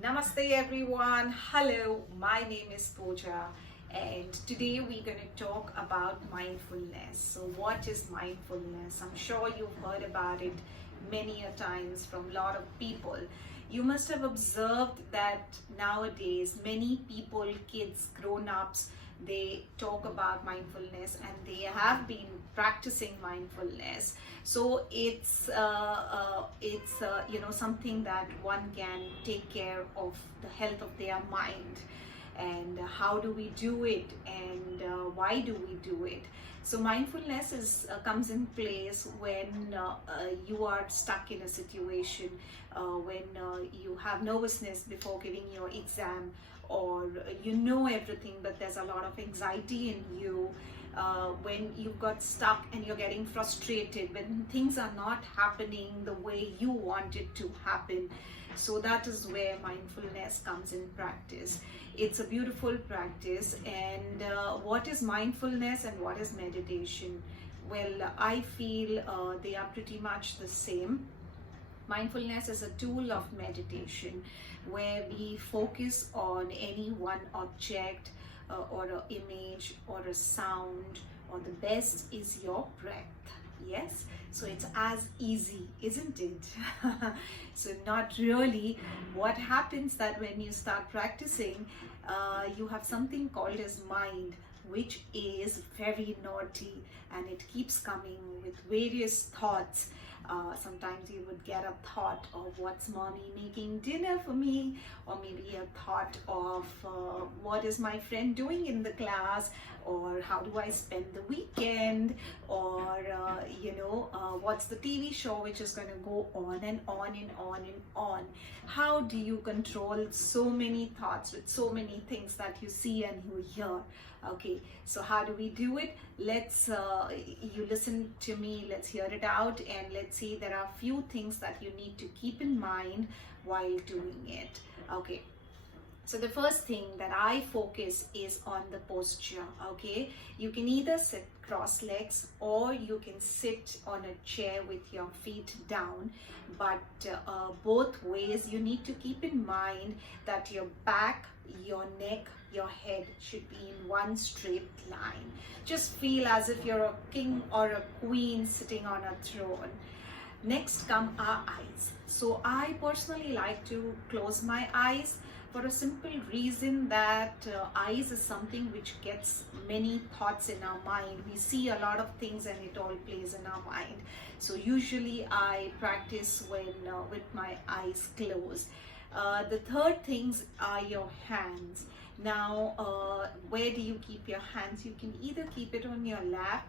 Namaste everyone. Hello, my name is Pooja and today we're going to talk about mindfulness. So what is mindfulness? I'm sure you've heard about it many a times from a lot of people. You must have observed that nowadays many people, kids, grown-ups, they talk about mindfulness and they have been practicing mindfulness. So it's something that one can take care of the health of their mind. And how do we do it, and why do we do it? So mindfulness is comes in place when you are stuck in a situation, when you have nervousness before giving your exam, or you know everything but there's a lot of anxiety in you, when you've got stuck and you're getting frustrated when things are not happening the way you want it to happen. So that is where mindfulness comes in practice. It's a beautiful practice. And what is mindfulness and what is meditation? Well, I feel they are pretty much the same. Mindfulness is a tool of meditation where we focus on any one object, or an image or a sound, or the best is your breath. Yes, so it's as easy, isn't it? So not really. What happens that when you start practicing, you have something called as mind, which is very naughty, and it keeps coming with various thoughts. Sometimes you would get a thought of what's mommy making dinner for me, or maybe a thought of what is my friend doing in the class, or how do I spend the weekend, or what's the TV show which is going to go on and on and on and on. How do you control so many thoughts with so many things that you see and you hear? Okay, so how do we do it? Let's you listen to me, let's hear it out, and let's see. There are a few things that you need to keep in mind while doing it. Okay, so the first thing that I focus is on the posture. Okay, you can either sit cross legs or you can sit on a chair with your feet down, but both ways you need to keep in mind that your back, your neck, your head should be in one straight line. Just feel as if you're a king or a queen sitting on a throne. Next come our eyes. So I personally like to close my eyes for a simple reason that eyes is something which gets many thoughts in our mind. We see a lot of things and it all plays in our mind. So usually I practice when with my eyes closed. The third things are your hands. Now, where do you keep your hands? You can either keep it on your lap,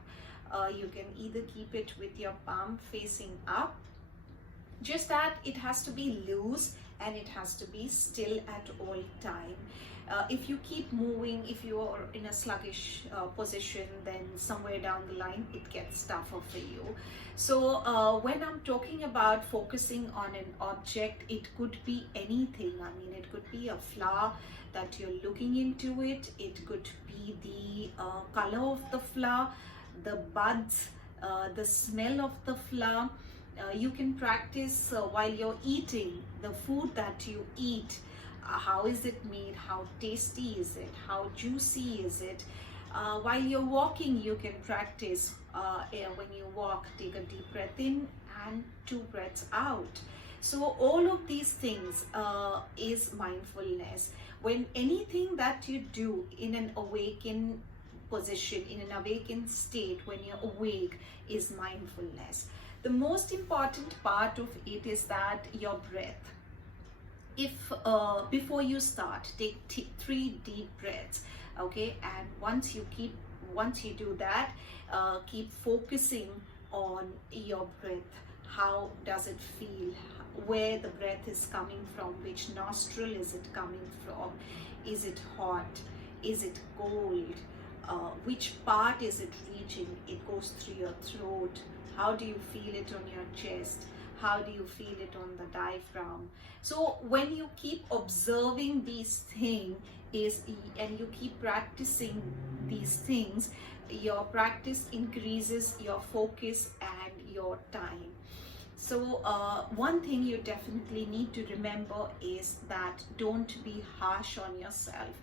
you can either keep it with your palm facing up. Just that it has to be loose and it has to be still at all time. If you keep moving, if you are in a sluggish position, then somewhere down the line it gets tougher for you. So when I'm talking about focusing on an object, it could be anything. I mean, it could be a flower that you're looking into it. It could be the color of the flower, the buds, the smell of the flower. You can practice while you're eating the food that you eat. How is it made? How tasty is it? How juicy is it? While you're walking, you can practice. When you walk, take a deep breath in and 2 breaths out. So all of these things is mindfulness. When anything that you do in an awakened position, in an awakened state, when you're awake, is mindfulness. The most important part of it is that your breath. If before you start, take 3 deep breaths. Okay, and once you do that, keep focusing on your breath. How does it feel? Where the breath is coming from? Which nostril is it coming from? Is it hot? Is it cold? Which part is it reaching? It goes through your throat. How do you feel it on your chest? How do you feel it on the diaphragm? So when you keep observing these things and you keep practicing these things, your practice increases your focus and your time. So one thing you definitely need to remember is that don't be harsh on yourself.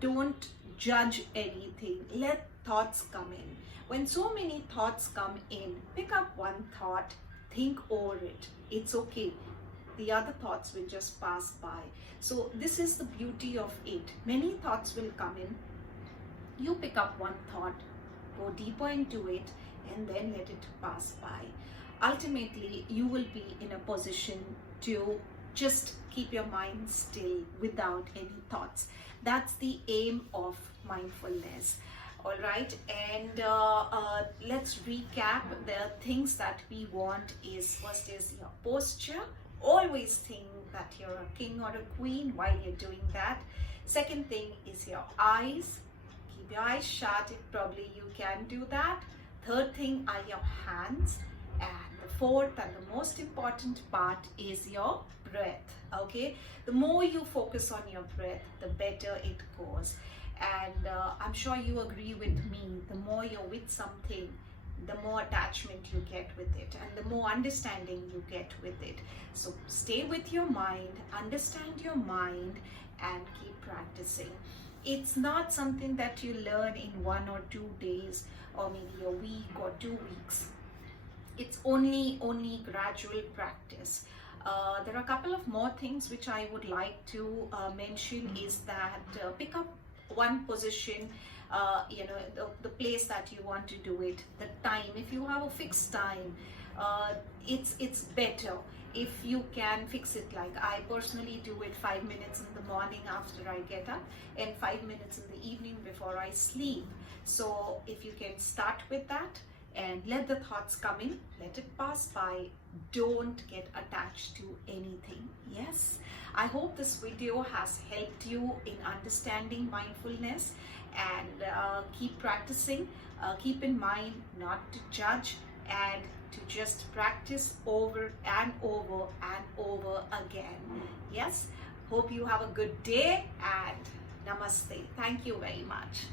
Don't judge anything. Let thoughts come in. When so many thoughts come in, pick up one thought, think over it. It's okay. The other thoughts will just pass by. So this is the beauty of it. Many thoughts will come in. You pick up one thought, go deeper into it, and then let it pass by. Ultimately, you will be in a position to just keep your mind still without any thoughts. That's the aim of mindfulness. All right, and let's recap. The things that we want is, first is your posture. Always think that you're a king or a queen while you're doing that. Second thing is your eyes. Keep your eyes shut if probably you can do that. Third thing are your hands. And the fourth and the most important part is your breath. Okay, the more you focus on your breath, the better it goes. And I'm sure you agree with me, the more you're with something, the more attachment you get with it and the more understanding you get with it. So stay with your mind, understand your mind, and keep practicing. It's not something that you learn in 1 or 2 days or maybe a week or 2 weeks. It's only gradual practice. There are a couple of more things which I would like to mention is that pick up one position, the place that you want to do it, the time. If you have a fixed time, it's better if you can fix it. Like I personally do it 5 minutes in the morning after I get up and 5 minutes in the evening before I sleep. So if you can start with that and let the thoughts come in, let it pass by, don't get attached to anything. Yes, I hope this video has helped you in understanding mindfulness, and keep practicing. Keep in mind not to judge and to just practice over and over and over again. Yes, hope you have a good day, and namaste. Thank you very much.